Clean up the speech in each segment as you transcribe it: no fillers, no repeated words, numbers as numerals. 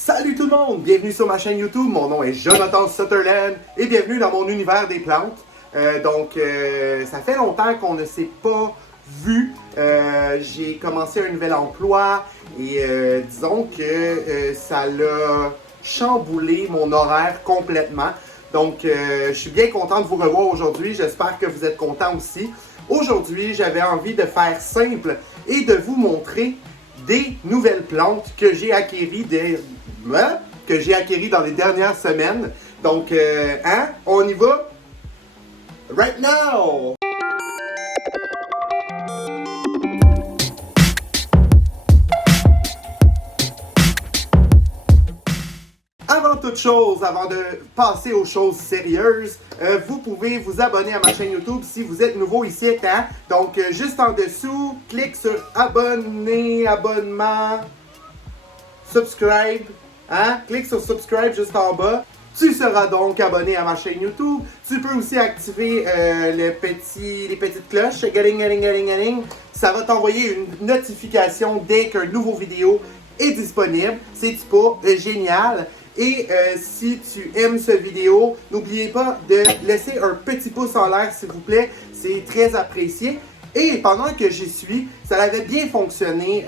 Salut tout le monde! Bienvenue sur ma chaîne YouTube, mon nom est Jonathan Sutherland et bienvenue dans mon univers des plantes. Ça fait longtemps qu'on ne s'est pas vu. J'ai commencé un nouvel emploi et disons que ça l'a chamboulé mon horaire complètement. Donc je suis bien content de vous revoir aujourd'hui, j'espère que vous êtes contents aussi. Aujourd'hui, j'avais envie de faire simple et de vous montrer des nouvelles plantes que j'ai acquéries dans les dernières semaines. Donc, on y va? Right now! Avant toute chose, avant de passer aux choses sérieuses, vous pouvez vous abonner à ma chaîne YouTube si vous êtes nouveau ici. Donc, juste en dessous, clique sur abonner, abonnement, subscribe. Clique sur subscribe juste en bas. Tu seras donc abonné à ma chaîne YouTube. Tu peux aussi activer les petites cloches. Galing. Ça va t'envoyer une notification dès qu'un nouveau vidéo est disponible. C'est pas génial? Et si tu aimes cette vidéo, n'oubliez pas de laisser un petit pouce en l'air s'il vous plaît, c'est très apprécié. Et pendant que j'y suis, ça avait bien fonctionné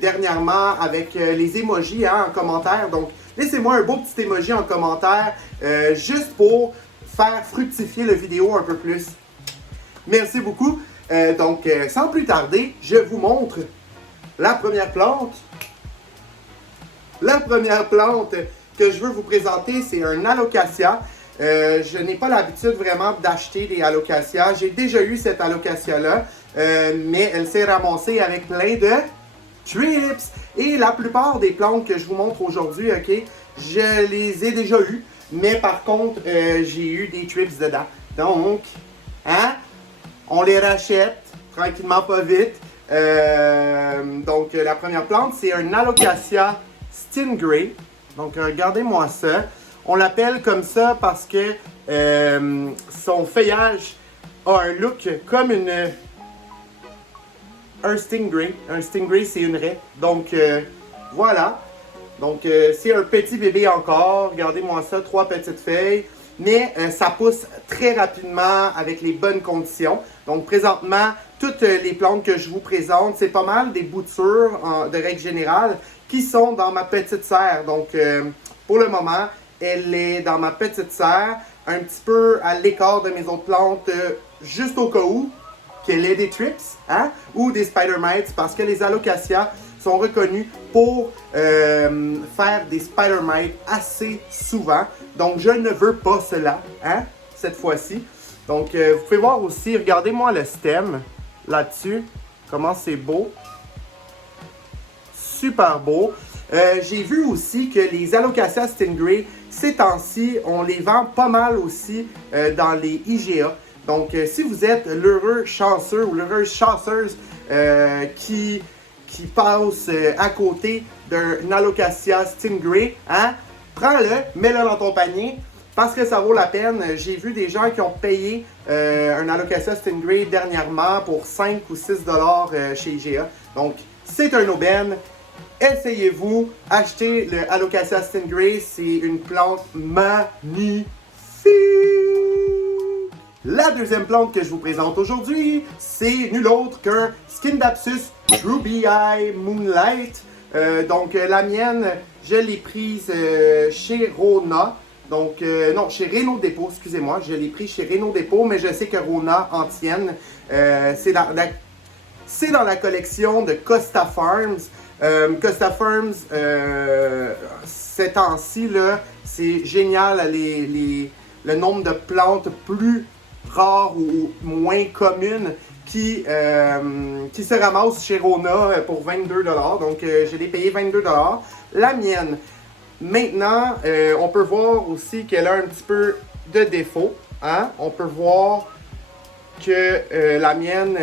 dernièrement avec les emojis en commentaire. Donc laissez-moi un beau petit emoji en commentaire juste pour faire fructifier la vidéo un peu plus. Merci beaucoup. Sans plus tarder, je vous montre la première plante. La première plante que je veux vous présenter, c'est un alocasia. Je n'ai pas l'habitude vraiment d'acheter des alocasias. J'ai déjà eu cette alocasia-là, mais elle s'est ramassée avec plein de trips. Et la plupart des plantes que je vous montre aujourd'hui, je les ai déjà eues. Mais par contre, j'ai eu des trips dedans. Donc, on les rachète tranquillement, pas vite. La première plante, c'est un alocasia stingray. Donc, regardez-moi ça. On l'appelle comme ça parce que son feuillage a un look comme un stingray. Un stingray, c'est une raie. Donc, voilà. Donc, c'est un petit bébé encore. Regardez-moi ça, 3 petites feuilles. Mais ça pousse très rapidement avec les bonnes conditions. Donc, présentement, toutes les plantes que je vous présente, c'est pas mal des boutures, de règle générale, qui sont dans ma petite serre. Donc, pour le moment, elle est dans ma petite serre, un petit peu à l'écart de mes autres plantes, juste au cas où qu'elle ait des trips ou des spider mites, parce que les alocasias sont reconnus pour faire des spider mites assez souvent. Donc, je ne veux pas cela, cette fois-ci. Donc, vous pouvez voir aussi, regardez-moi le stem là-dessus, comment c'est beau. Super beau. J'ai vu aussi que les alocasias stingray, ces temps-ci, on les vend pas mal aussi dans les IGA. Donc, si vous êtes l'heureux chanceux ou l'heureuse chanceuse qui passe à côté d'un alocasia stingray, prends-le, mets-le dans ton panier parce que ça vaut la peine. J'ai vu des gens qui ont payé un alocasia stingray dernièrement pour 5 ou 6 $ chez IGA. Donc, c'est un aubaine. Essayez-vous, achetez le alocasia stingray, c'est une plante magnifique. La deuxième plante que je vous présente aujourd'hui, c'est nul autre qu'un Scindapsus Trubii Moonlight. La mienne, je l'ai prise chez Rona. Non, chez Reno Depot, excusez-moi. Je l'ai pris chez Reno Depot, mais je sais que Rona en tienne. C'est dans la collection de Costa Farms. Costa Farms, ces temps-ci, c'est génial, le nombre de plantes plus rares ou moins communes qui se ramassent chez Rona pour 22 $. Donc, je l'ai payé 22 $. La mienne, maintenant, on peut voir aussi qu'elle a un petit peu de défaut. On peut voir que la mienne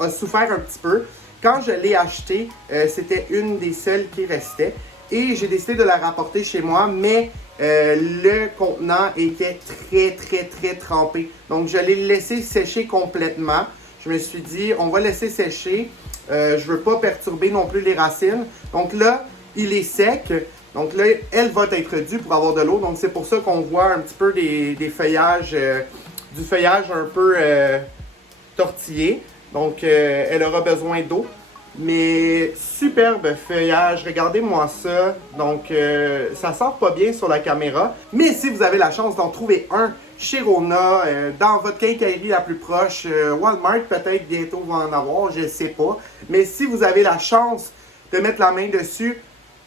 a souffert un petit peu. Quand je l'ai achetée, c'était une des seules qui restait et j'ai décidé de la rapporter chez moi, mais le contenant était très trempé. Donc, je l'ai laissé sécher complètement. Je me suis dit, on va laisser sécher. Je ne veux pas perturber non plus les racines. Donc là, il est sec. Donc là, elle va être due pour avoir de l'eau. Donc c'est pour ça qu'on voit un petit peu des feuillages, du feuillage un peu tortillé. Donc elle aura besoin d'eau. Mais superbe feuillage, regardez-moi ça. Donc ça sort pas bien sur la caméra. Mais si vous avez la chance d'en trouver un chez Rona, dans votre quincaillerie la plus proche, Walmart peut-être bientôt va en avoir, je sais pas. Mais si vous avez la chance de mettre la main dessus,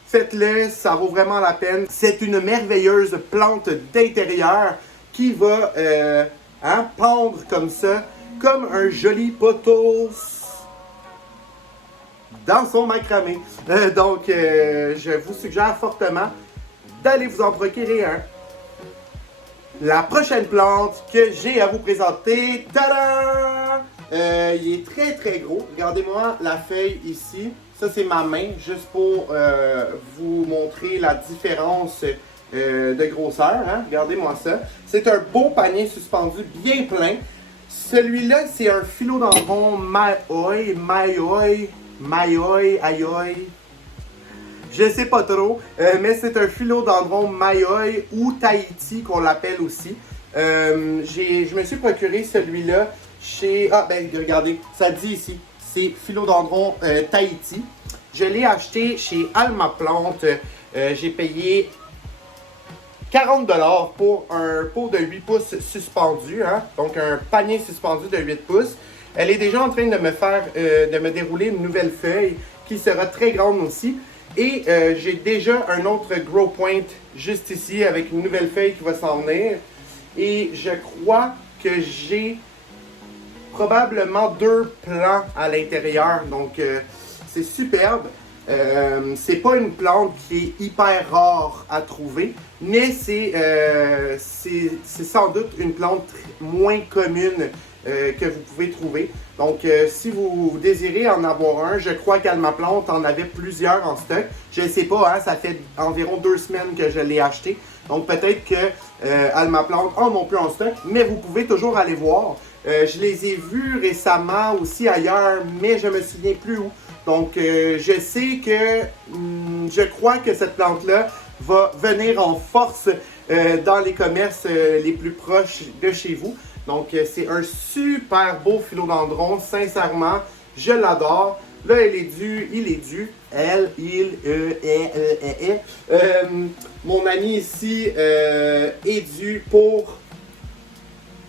faites-le, ça vaut vraiment la peine. C'est une merveilleuse plante d'intérieur qui va pendre comme ça, comme un joli poteau dans son macramé. Donc, je vous suggère fortement d'aller vous en procurer un. La prochaine plante que j'ai à vous présenter, tada! Il est très très gros. Regardez-moi la feuille ici. Ça, c'est ma main, juste pour vous montrer la différence de grosseur. Hein? Regardez-moi ça. C'est un beau panier suspendu bien plein. Celui-là, c'est un philodendron Mayoy, aïe. Je sais pas trop, mais c'est un philodendron Mayoy ou Tahiti qu'on l'appelle aussi. Je me suis procuré celui-là chez... Ah ben regardez, ça dit ici, c'est philodendron Tahiti. Je l'ai acheté chez Alma Plante. J'ai payé 40$ pour un pot de 8 pouces suspendu, hein? Donc un panier suspendu de 8 pouces. Elle est déjà en train de me dérouler une nouvelle feuille qui sera très grande aussi. Et j'ai déjà un autre Grow Point juste ici avec une nouvelle feuille qui va s'en venir. Et je crois que j'ai probablement 2 plants à l'intérieur. Donc c'est superbe. C'est pas une plante qui est hyper rare à trouver, mais c'est sans doute une plante moins commune que vous pouvez trouver. Donc, si vous désirez en avoir un, je crois qu'Alma Plante en avait plusieurs en stock. Je ne sais pas, hein, ça fait environ 2 semaines que je l'ai acheté. Donc, peut-être que Alma Plante en ont plus en stock, mais vous pouvez toujours aller voir. Je les ai vus récemment aussi ailleurs, mais je me souviens plus où. Donc, je sais que je crois que cette plante-là va venir en force dans les commerces les plus proches de chez vous. Donc, c'est un super beau philodendron, sincèrement, je l'adore. Là, il est dû. Mon ami ici est dû pour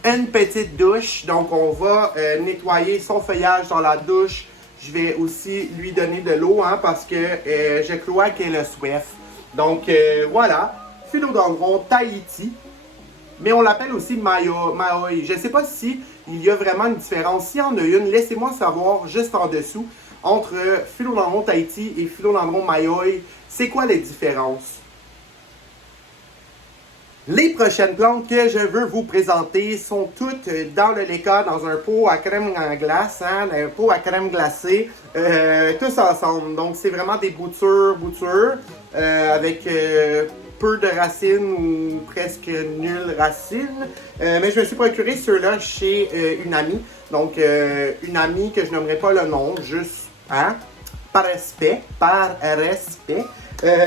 une petite douche. Donc, on va nettoyer son feuillage dans la douche. Je vais aussi lui donner de l'eau, hein, parce que je crois qu'elle a soif. Donc, voilà, philodendron Tahiti. Mais on l'appelle aussi Mayoy. Je ne sais pas si il y a vraiment une différence. S'il y en a une, laissez-moi savoir juste en dessous entre philodendron Tahiti et philodendron Mayoy. C'est quoi les différences? Les prochaines plantes que je veux vous présenter sont toutes dans le Leka, dans un pot à crème glace, hein, un pot à crème glacée, tous ensemble. Donc c'est vraiment des boutures, avec peu de racines ou presque nulle racine. Mais je me suis procuré ceux-là chez une amie. Donc une amie que je nommerai pas le nom, juste par respect.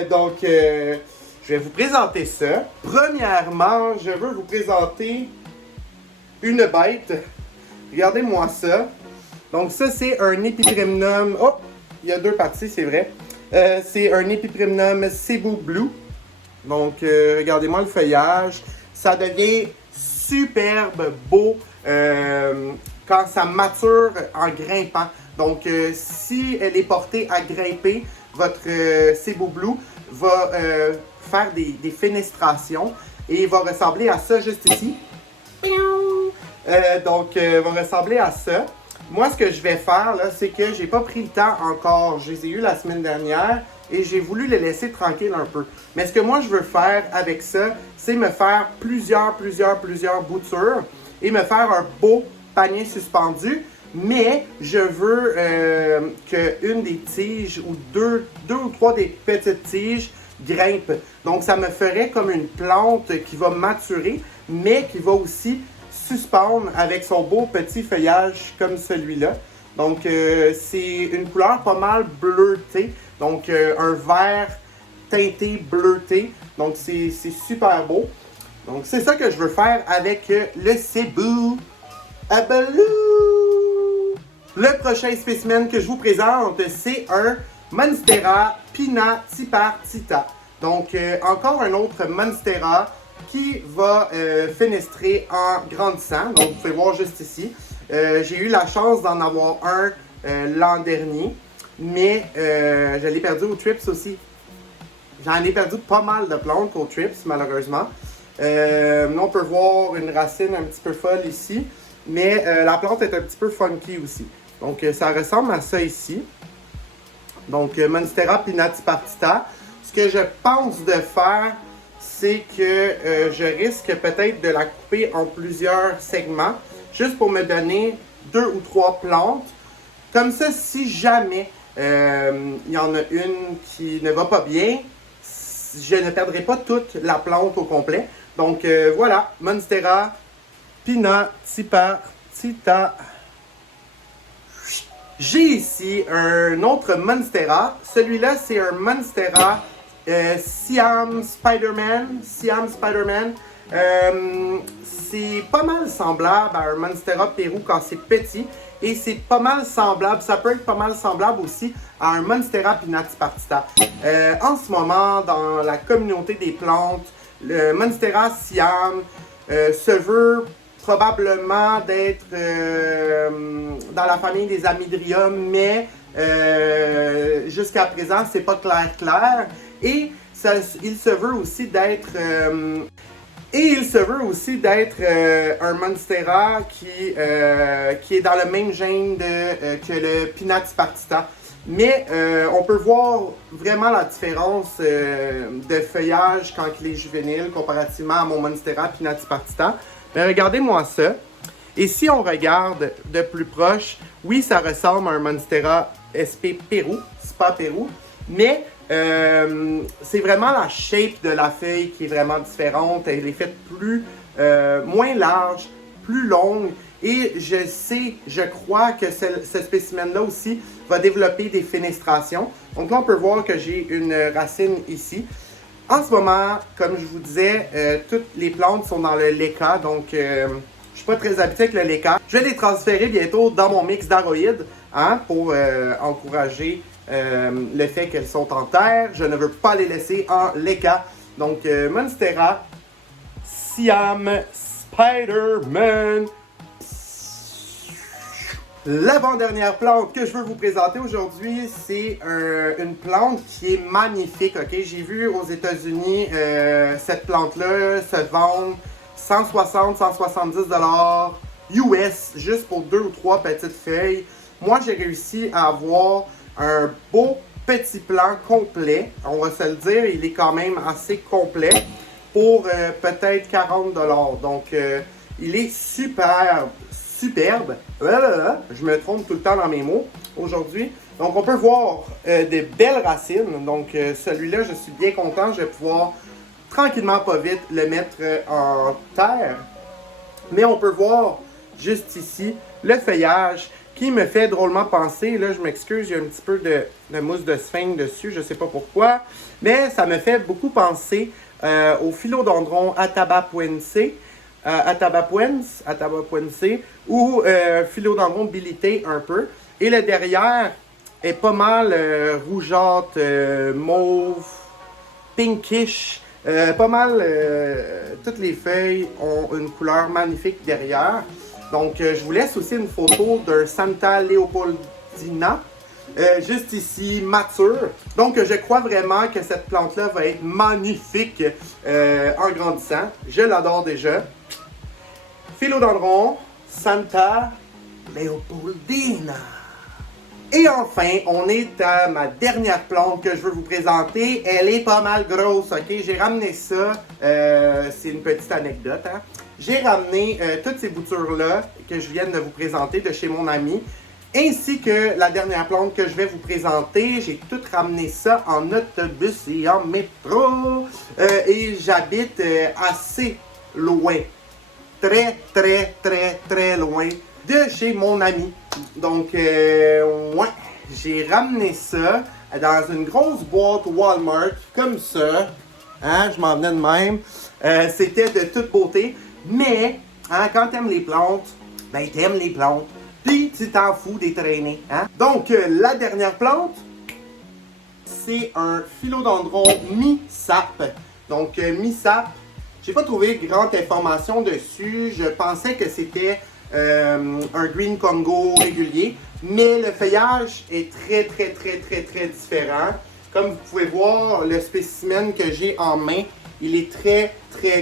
Donc je vais vous présenter ça. Premièrement, je veux vous présenter une bête. Regardez-moi ça. Donc ça, c'est un Epiphremnum. Oh, il y a 2 parties, c'est vrai. C'est un Epiphremnum Cebu Blue. Donc, regardez-moi le feuillage. Ça devient superbe beau quand ça mature en grimpant. Donc, si elle est portée à grimper, votre Cebu Blue va faire des fenestrations et va ressembler à ça juste ici. Donc, va ressembler à ça. Moi, ce que je vais faire, là, c'est que j'ai pas pris le temps encore. Je les ai eu la semaine dernière et j'ai voulu les laisser tranquilles un peu. Mais ce que moi, je veux faire avec ça, c'est me faire plusieurs boutures et me faire un beau panier suspendu. Mais je veux qu'une des tiges ou deux ou trois des petites tiges grimpe. Donc, ça me ferait comme une plante qui va maturer, mais qui va aussi suspendre avec son beau petit feuillage comme celui-là. Donc, c'est une couleur pas mal bleutée. Donc, un vert teinté, bleuté. Donc, c'est super beau. Donc, c'est ça que je veux faire avec le Cebu Abaloo. Le prochain spécimen que je vous présente, c'est un Monstera Pinatipartita. Donc, encore un autre Monstera qui va fenestrer en grandissant. Donc, vous pouvez voir juste ici. J'ai eu la chance d'en avoir un l'an dernier, mais je l'ai perdu au Trips aussi. J'en ai perdu pas mal de plantes au Trips, malheureusement. On peut voir une racine un petit peu folle ici, mais la plante est un petit peu funky aussi. Donc, ça ressemble à ça ici. Donc, Monstera Pinatipartita. Ce que je pense de faire, c'est que je risque peut-être de la couper en plusieurs segments, juste pour me donner 2 ou 3 plantes. Comme ça, si jamais il y en a une qui ne va pas bien, je ne perdrai pas toute la plante au complet. Donc voilà, Monstera Pinatipartita. J'ai ici un autre Monstera. Celui-là, c'est un Monstera Siam Spider-Man. C'est pas mal semblable à un Monstera Pérou quand c'est petit. Et c'est pas mal semblable, ça peut être pas mal semblable aussi à un Monstera Pinatipartita. En ce moment, dans la communauté des plantes, le Monstera Siam se veut probablement d'être dans la famille des Amydrium, mais jusqu'à présent, c'est pas clair. Et il se veut aussi d'être un Monstera qui est dans le même gène que le Pinatipartita. Mais on peut voir vraiment la différence de feuillage quand il est juvénile comparativement à mon Monstera Pinatipartita. Mais regardez-moi ça. Et si on regarde de plus proche, oui, ça ressemble à un Monstera SP Pérou, Spa Pérou, mais c'est vraiment la shape de la feuille qui est vraiment différente. Elle est faite moins large, plus longue. Et je crois que ce spécimen-là aussi va développer des fenestrations. Donc là, on peut voir que j'ai une racine ici. En ce moment, comme je vous disais, toutes les plantes sont dans le LECA, donc je ne suis pas très habitué avec le LECA. Je vais les transférer bientôt dans mon mix d'aroïdes pour encourager le fait qu'elles sont en terre. Je ne veux pas les laisser en LECA. Donc, Monstera Siam Spider-Man. L'avant-dernière plante que je veux vous présenter aujourd'hui, c'est une plante qui est magnifique. Okay? J'ai vu aux États-Unis cette plante-là se vendre 160-170$ US juste pour 2 ou 3 petites feuilles. Moi, j'ai réussi à avoir un beau petit plant complet. On va se le dire, il est quand même assez complet pour peut-être 40$. Donc, il est superbe. Je me trompe tout le temps dans mes mots aujourd'hui. Donc, on peut voir des belles racines. Donc, celui-là, je suis bien content. Je vais pouvoir tranquillement, pas vite, le mettre en terre. Mais on peut voir juste ici le feuillage qui me fait drôlement penser. Là, je m'excuse, il y a un petit peu de mousse de sphinx dessus. Je ne sais pas pourquoi. Mais ça me fait beaucoup penser au philodendron Atabapuense. Atabapuense ou philodendron bilité un peu. Et le derrière est pas mal rougeâtre, mauve, pinkish. Pas mal, toutes les feuilles ont une couleur magnifique derrière. Donc, je vous laisse aussi une photo d'un Santa Leopoldina. Juste ici, mature. Donc, je crois vraiment que cette plante-là va être magnifique en grandissant. Je l'adore déjà. Philodendron Santa Leopoldina. Et enfin, on est à ma dernière plante que je veux vous présenter. Elle est pas mal grosse, ok? J'ai ramené ça, c'est une petite anecdote, hein? J'ai ramené toutes ces boutures-là que je viens de vous présenter de chez mon ami, ainsi que la dernière plante que je vais vous présenter. J'ai tout ramené ça en autobus et en métro. Et j'habite assez loin. Très loin de chez mon ami. Donc, ouais, j'ai ramené ça. dans une grosse boîte Walmart, comme ça. Hein, je m'en venais de même. C'était de toute beauté. Mais, hein, quand t'aimes les plantes, ben t'aimes les plantes. Puis tu t'en fous des traînées. Hein? Donc, la dernière plante, c'est un philodendron mi-sap. Donc, mi-sap, j'ai pas trouvé grande information dessus. Je pensais que c'était un Green Congo régulier. Mais le feuillage est très différent. Comme vous pouvez voir, le spécimen que j'ai en main, il est très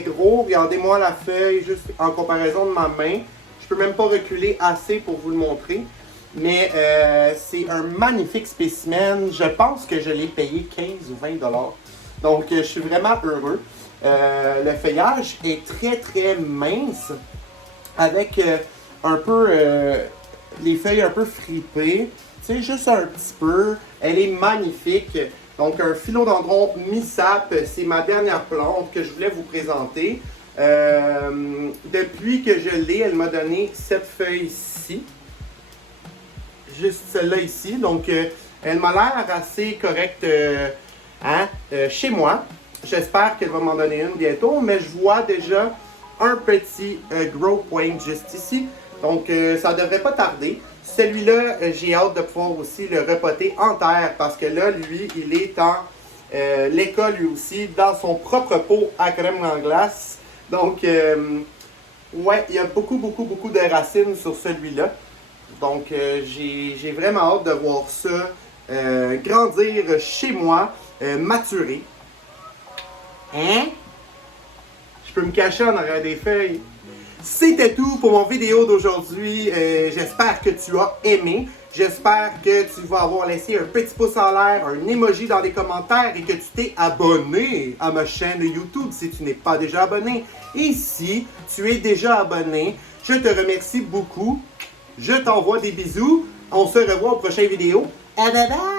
gros. Regardez-moi la feuille juste en comparaison de ma main. Je peux même pas reculer assez pour vous le montrer. Mais c'est un magnifique spécimen. Je pense que je l'ai payé 15 ou 20 $. Donc je suis vraiment heureux. Le feuillage est très mince. Avec un peu les feuilles un peu fripées. Tu sais, juste un petit peu. Elle est magnifique. Donc, un philodendron mi-sap, c'est ma dernière plante que je voulais vous présenter. Depuis que je l'ai, elle m'a donné cette feuille-ci. Juste celle-là ici. Donc, elle m'a l'air assez correcte chez moi. J'espère qu'elle va m'en donner une bientôt, mais je vois déjà un petit grow point juste ici. Donc, ça ne devrait pas tarder. Celui-là, j'ai hâte de pouvoir aussi le repoter en terre parce que là, lui, il est en l'école lui aussi, dans son propre pot à crème en glace. Donc, ouais, il y a beaucoup de racines sur celui-là. Donc, j'ai vraiment hâte de voir ça grandir chez moi, maturer. Hein? Je peux me cacher en arrière des feuilles. C'était tout pour mon vidéo d'aujourd'hui. J'espère que tu as aimé. J'espère que tu vas avoir laissé un petit pouce en l'air, un emoji dans les commentaires et que tu t'es abonné à ma chaîne YouTube si tu n'es pas déjà abonné. Et si tu es déjà abonné, je te remercie beaucoup. Je t'envoie des bisous. On se revoit aux prochaines vidéos. Bye bye!